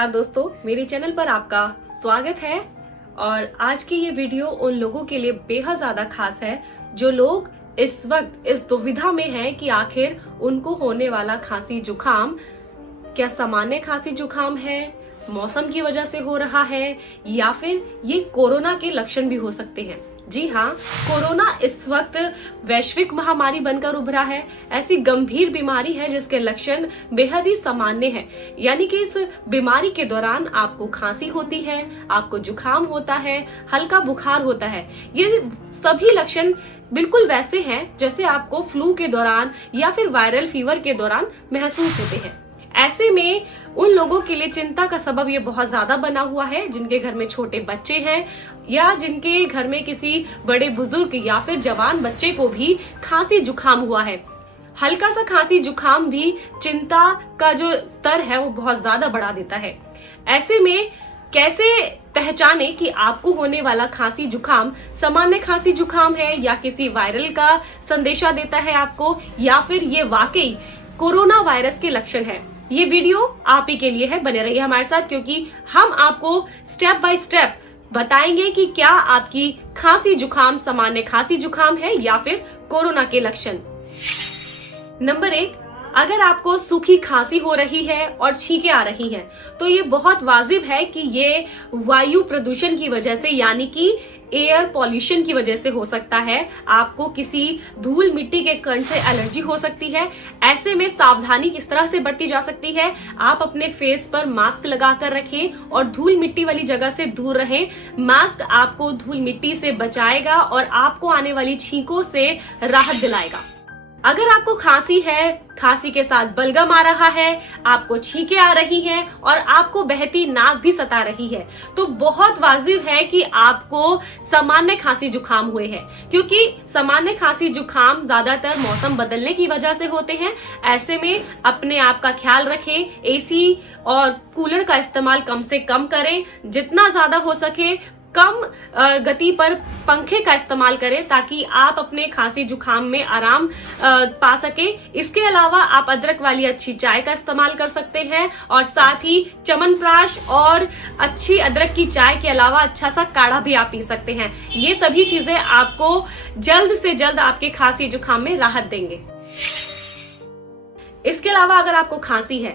नमस्कार दोस्तों, मेरे चैनल पर आपका स्वागत है। और आज की ये वीडियो उन लोगों के लिए बेहद ज्यादा खास है जो लोग इस वक्त इस दुविधा में हैं कि आखिर उनको होने वाला खांसी जुकाम क्या सामान्य खांसी जुकाम है, मौसम की वजह से हो रहा है, या फिर ये कोरोना के लक्षण भी हो सकते हैं। जी हाँ, कोरोना इस वक्त वैश्विक महामारी बनकर उभरा है। ऐसी गंभीर बीमारी है जिसके लक्षण बेहद ही सामान्य हैं। यानी कि इस बीमारी के दौरान आपको खांसी होती है, आपको जुकाम होता है, हल्का बुखार होता है। ये सभी लक्षण बिल्कुल वैसे हैं जैसे आपको फ्लू के दौरान या फिर वायरल फीवर के दौरान महसूस होते हैं। ऐसे में उन लोगों के लिए चिंता का सबब ये बहुत ज्यादा बना हुआ है जिनके घर में छोटे बच्चे हैं या जिनके घर में किसी बड़े बुजुर्ग या फिर जवान बच्चे को भी खांसी जुकाम हुआ है। हल्का सा खांसी जुकाम भी चिंता का जो स्तर है वो बहुत ज्यादा बढ़ा देता है। ऐसे में कैसे पहचाने कि आपको होने वाला खांसी जुकाम सामान्य खांसी जुकाम है या किसी वायरल का संदेशा देता है आपको, या फिर ये वाकई कोरोना वायरस के लक्षण है। ये वीडियो आप ही के लिए है, बने रहिए हमारे साथ क्योंकि हम आपको स्टेप बाय स्टेप बताएंगे कि क्या आपकी खांसी जुकाम सामान्य खांसी जुकाम है या फिर कोरोना के लक्षण। नंबर 1, अगर आपको सूखी खांसी हो रही है और छींकें आ रही हैं, तो ये बहुत वाजिब है कि ये वायु प्रदूषण की वजह से यानी कि एयर पॉल्यूशन की वजह से हो सकता है। आपको किसी धूल मिट्टी के कण से एलर्जी हो सकती है। ऐसे में सावधानी किस तरह से बरती जा सकती है, आप अपने फेस पर मास्क लगाकर रखें और धूल मिट्टी वाली जगह से दूर रहें। मास्क आपको धूल मिट्टी से बचाएगा और आपको आने वाली छींकों से राहत दिलाएगा। अगर आपको खांसी है, खांसी के साथ बलगम आ रहा है, आपको छींकें आ रही हैं और आपको बहती नाक भी सता रही है, तो बहुत वाजिब है कि आपको सामान्य खांसी जुकाम हुए हैं, क्योंकि सामान्य खांसी जुकाम ज्यादातर मौसम बदलने की वजह से होते हैं। ऐसे में अपने आप का ख्याल रखें, एसी और कूलर का इस्तेमाल कम से कम करें, जितना ज्यादा हो सके कम गति पर पंखे का इस्तेमाल करें ताकि आप अपने खांसी जुकाम में आराम पा सके। इसके अलावा आप अदरक वाली अच्छी चाय का इस्तेमाल कर सकते हैं और साथ ही च्यवनप्राश और अच्छी अदरक की चाय के अलावा अच्छा सा काढ़ा भी आप पी सकते हैं। ये सभी चीजें आपको जल्द से जल्द आपके खांसी जुकाम में राहत देंगे। इसके अलावा अगर आपको खांसी है,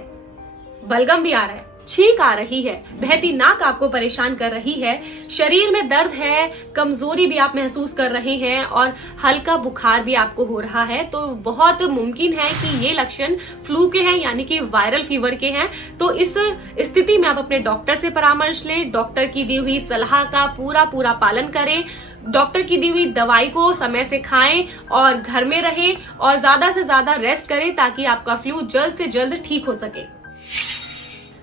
बलगम भी आ रहा है, छींक आ रही है, बहती नाक आपको परेशान कर रही है, शरीर में दर्द है, कमजोरी भी आप महसूस कर रहे हैं और हल्का बुखार भी आपको हो रहा है, तो बहुत मुमकिन है कि ये लक्षण फ्लू के हैं यानी कि वायरल फीवर के हैं। तो इस स्थिति में आप अपने डॉक्टर से परामर्श लें, डॉक्टर की दी हुई सलाह का पूरा पालन करें, डॉक्टर की दी हुई दवाई को समय से खाएं और घर में रहें और ज्यादा से ज्यादा रेस्ट करें ताकि आपका फ्लू जल्द से जल्द ठीक हो सके।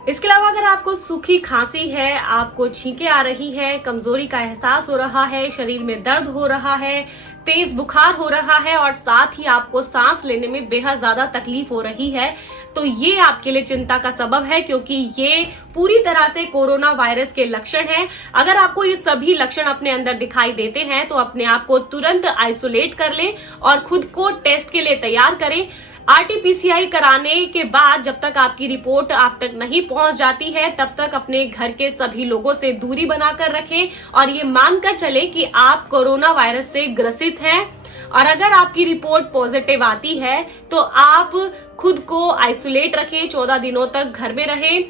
इसके अलावा अगर आपको सूखी खांसी है, आपको छींकें आ रही है, कमजोरी का एहसास हो रहा है, शरीर में दर्द हो रहा है, तेज बुखार हो रहा है और साथ ही आपको सांस लेने में बेहद ज्यादा तकलीफ हो रही है, तो ये आपके लिए चिंता का सबब है क्योंकि ये पूरी तरह से कोरोना वायरस के लक्षण हैं। अगर आपको ये सभी लक्षण अपने अंदर दिखाई देते हैं तो अपने आप को तुरंत आइसोलेट कर लें और खुद को टेस्ट के लिए तैयार करें। RT-PCR कराने के बाद जब तक आपकी रिपोर्ट आप तक नहीं पहुंच जाती है तब तक अपने घर के सभी लोगों से दूरी बनाकर रखें और ये मानकर चलें कि आप कोरोना वायरस से ग्रसित हैं। और अगर आपकी रिपोर्ट पॉजिटिव आती है तो आप खुद को आइसोलेट रखें, 14 दिनों तक घर में रहें।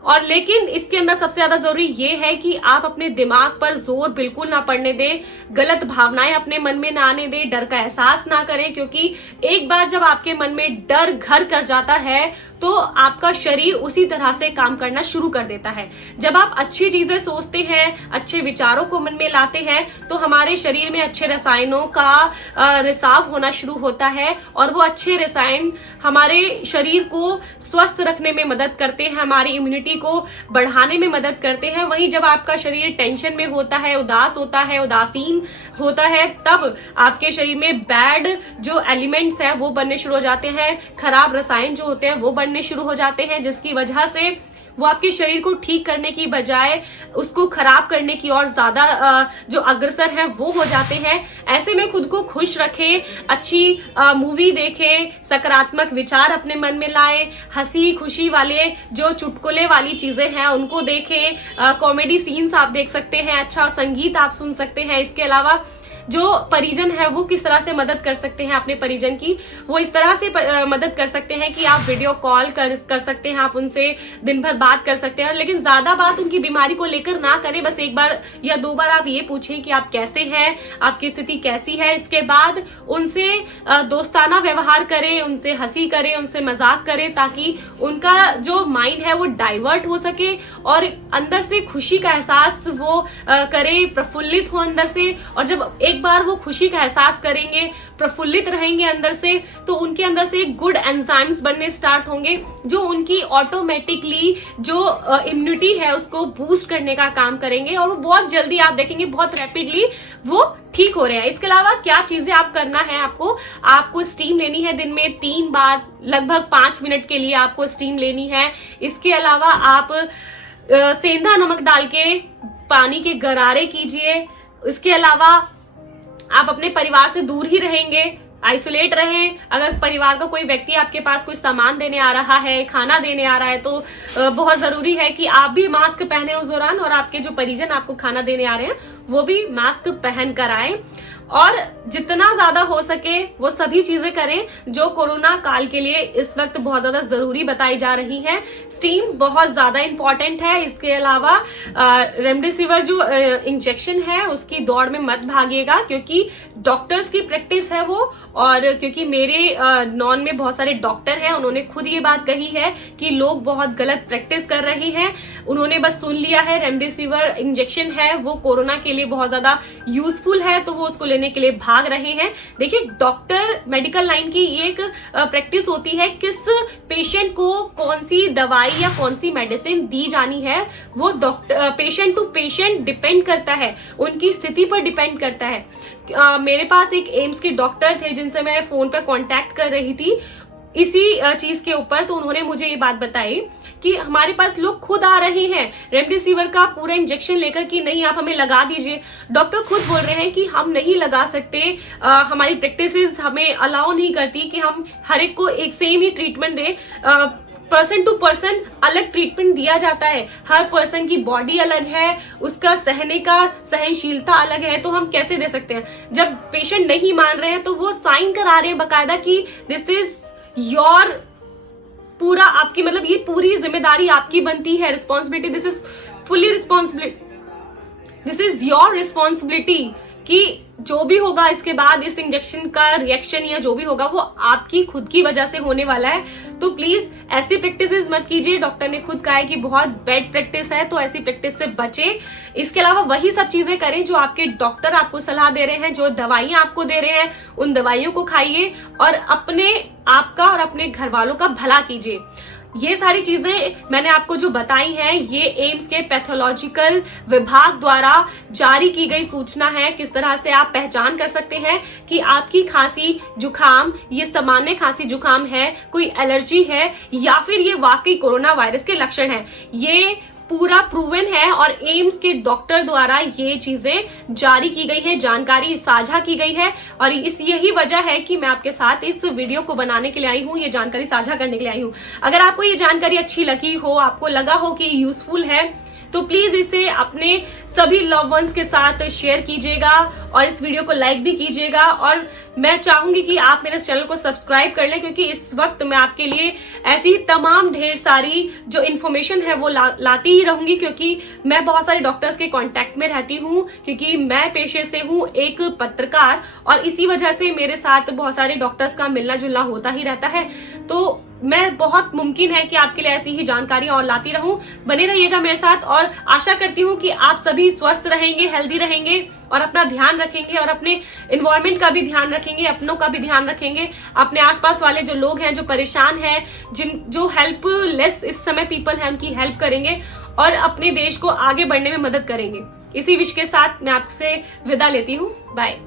और लेकिन इसके अंदर सबसे ज्यादा जरूरी ये है कि आप अपने दिमाग पर जोर बिल्कुल ना पड़ने दें, गलत भावनाएं अपने मन में ना आने दें, डर का एहसास ना करें, क्योंकि एक बार जब आपके मन में डर घर कर जाता है तो आपका शरीर उसी तरह से काम करना शुरू कर देता है। जब आप अच्छी चीजें सोचते हैं, अच्छे विचारों को मन में लाते हैं तो हमारे शरीर में अच्छे रसायनों का रिसाव होना शुरू होता है और वो अच्छे रसायन हमारे शरीर को स्वस्थ रखने में मदद करते हैं, हमारी इम्यूनिटी को बढ़ाने में मदद करते हैं। वहीं जब आपका शरीर टेंशन में होता है, उदास होता है, उदासीन होता है, तब आपके शरीर में बैड जो एलिमेंट्स है वो बनने शुरू हो जाते हैं, खराब रसायन जो होते हैं वो बनने शुरू हो जाते हैं, जिसकी वजह से वो आपके शरीर को ठीक करने की बजाय उसको खराब करने की और ज्यादा जो अग्रसर है वो हो जाते हैं। ऐसे में खुद को खुश रखें, अच्छी मूवी देखें, सकारात्मक विचार अपने मन में लाएं, हंसी खुशी वाले जो चुटकुले वाली चीजें हैं उनको देखें, कॉमेडी सीन्स आप देख सकते हैं, अच्छा संगीत आप सुन सकते हैं। इसके अलावा जो परिजन है वो किस तरह से मदद कर सकते हैं अपने परिजन की, वो इस तरह से मदद कर सकते हैं कि आप वीडियो कॉल कर सकते हैं, आप उनसे दिन भर बात कर सकते हैं। लेकिन ज्यादा बात उनकी बीमारी को लेकर ना करें, बस एक बार या दो बार आप ये पूछें कि आप कैसे हैं, आपकी स्थिति कैसी है। इसके बाद उनसे दोस्ताना व्यवहार करें, उनसे हंसी करें, उनसे मजाक करें, ताकि उनका जो माइंड है वो डाइवर्ट हो सके और अंदर से खुशी का एहसास वो करें, प्रफुल्लित हो अंदर से। और जब एक बार वो खुशी का एहसास करेंगे, प्रफुल्लित रहेंगे अंदर से, तो उनके अंदर से गुड एंजाइम्स बनने स्टार्ट होंगे जो उनकी ऑटोमेटिकली जो इम्यूनिटी है उसको बूस्ट करने का काम करेंगे और वो बहुत जल्दी आप देखेंगे बहुत रैपिडली वो ठीक हो रहे हैं। इसके अलावा क्या चीजें आप करना है, आपको स्टीम लेनी है दिन में 3 बार, लगभग 5 मिनट के लिए आपको स्टीम लेनी है। इसके अलावा आप सेंधा नमक डाल के पानी के गरारे कीजिए। इसके अलावा आप अपने परिवार से दूर ही रहेंगे, आइसोलेट रहें। अगर परिवार का कोई व्यक्ति आपके पास कोई सामान देने आ रहा है, खाना देने आ रहा है, तो बहुत जरूरी है कि आप भी मास्क पहने उस दौरान और आपके जो परिजन आपको खाना देने आ रहे हैं वो भी मास्क पहन कर आए। और जितना ज्यादा हो सके वो सभी चीजें करें जो कोरोना काल के लिए इस वक्त बहुत ज्यादा जरूरी बताई जा रही है। स्टीम बहुत ज्यादा इंपॉर्टेंट है। इसके अलावा रेमडेसिविर जो इंजेक्शन है उसकी दौड़ में मत भागिएगा, क्योंकि डॉक्टर्स की प्रैक्टिस है वो, और क्योंकि मेरे नॉन में बहुत सारे डॉक्टर हैं, उन्होंने खुद ये बात कही है कि लोग बहुत गलत प्रैक्टिस कर रहे हैं। उन्होंने बस सुन लिया है रेमडेसिविर इंजेक्शन है वो कोरोना के लिए बहुत ज्यादा यूजफुल है, तो वो उसको लेने के लिए भाग रहे हैं। देखिए, डॉक्टर मेडिकल लाइन की एक प्रैक्टिस होती है, किस पेशेंट को कौन सी दवाई या कौन सी मेडिसिन दी जानी है वो doctor patient to patient depend करता है, उनकी स्थिति पर डिपेंड करता है। मेरे पास एक एम्स के डॉक्टर थे जिनसे मैं फोन पर कांटेक्ट कर रही थी इसी चीज के ऊपर, तो उन्होंने मुझे ये बात बताई कि हमारे पास लोग खुद आ रहे हैं रेमडेसिविर का पूरा इंजेक्शन लेकर कि नहीं आप हमें लगा दीजिए। डॉक्टर खुद बोल रहे हैं कि हम नहीं लगा सकते, हमारी प्रैक्टिसेस हमें अलाउ नहीं करती कि हम हर एक को एक सेम ही ट्रीटमेंट दें। पर्सन टू पर्सन अलग ट्रीटमेंट दिया जाता है, हर पर्सन की बॉडी अलग है, उसका सहने का सहनशीलता अलग है, तो हम कैसे दे सकते हैं। जब पेशेंट नहीं मान रहे हैं तो वो साइन करा रहे हैं बकायदा कि दिस इज योर पूरा आपकी, मतलब ये पूरी जिम्मेदारी आपकी बनती है, responsibility, this is fully responsibility, this is your responsibility कि जो भी होगा इसके बाद इस इंजेक्शन का रिएक्शन या जो भी होगा वो आपकी खुद की वजह से होने वाला है। तो प्लीज ऐसी प्रैक्टिसेस मत कीजिए। डॉक्टर ने खुद कहा है कि बहुत बैड प्रैक्टिस है, तो ऐसी प्रैक्टिस से बचें। इसके अलावा वही सब चीजें करें जो आपके डॉक्टर आपको सलाह दे रहे हैं, जो दवाइयां आपको दे रहे हैं उन दवाइयों को खाइए और अपने आपका और अपने घर वालों का भला कीजिए। ये सारी चीजें मैंने आपको जो बताई हैं ये एम्स के पैथोलॉजिकल विभाग द्वारा जारी की गई सूचना है। किस तरह से आप पहचान कर सकते हैं कि आपकी खांसी जुकाम ये सामान्य खांसी जुकाम है, कोई एलर्जी है या फिर ये वाकई कोरोना वायरस के लक्षण है, ये पूरा प्रूवन है और एम्स के डॉक्टर द्वारा ये चीजें जारी की गई है, जानकारी साझा की गई है। और यही वजह है कि मैं आपके साथ इस वीडियो को बनाने के लिए आई हूँ, ये जानकारी साझा करने के लिए आई हूँ। अगर आपको ये जानकारी अच्छी लगी हो, आपको लगा हो कि यूजफुल है, तो प्लीज इसे अपने सभी लव वंस के साथ शेयर कीजिएगा और इस वीडियो को लाइक भी कीजिएगा। और मैं चाहूंगी कि आप मेरे चैनल को सब्सक्राइब कर लें, क्योंकि इस वक्त मैं आपके लिए ऐसी तमाम ढेर सारी जो इन्फॉर्मेशन है वो लाती ही रहूंगी, क्योंकि मैं बहुत सारे डॉक्टर्स के कांटेक्ट में रहती हूँ, क्योंकि मैं पेशे से हूँ एक पत्रकार और इसी वजह से मेरे साथ बहुत सारे डॉक्टर्स का मिलना जुलना होता ही रहता है। तो मैं बहुत मुमकिन है कि आपके लिए ऐसी ही जानकारी और लाती रहूं। बने रहिएगा मेरे साथ और आशा करती हूं कि आप सभी स्वस्थ रहेंगे, हेल्दी रहेंगे और अपना ध्यान रखेंगे और अपने एनवायरनमेंट का भी ध्यान रखेंगे, अपनों का भी ध्यान रखेंगे, अपने आसपास वाले जो लोग हैं जो परेशान हैं, जो हेल्पलेस इस समय पीपल हैं उनकी हेल्प करेंगे और अपने देश को आगे बढ़ने में मदद करेंगे। इसी विश के साथ मैं आपसे विदा लेती हूँ। बाय।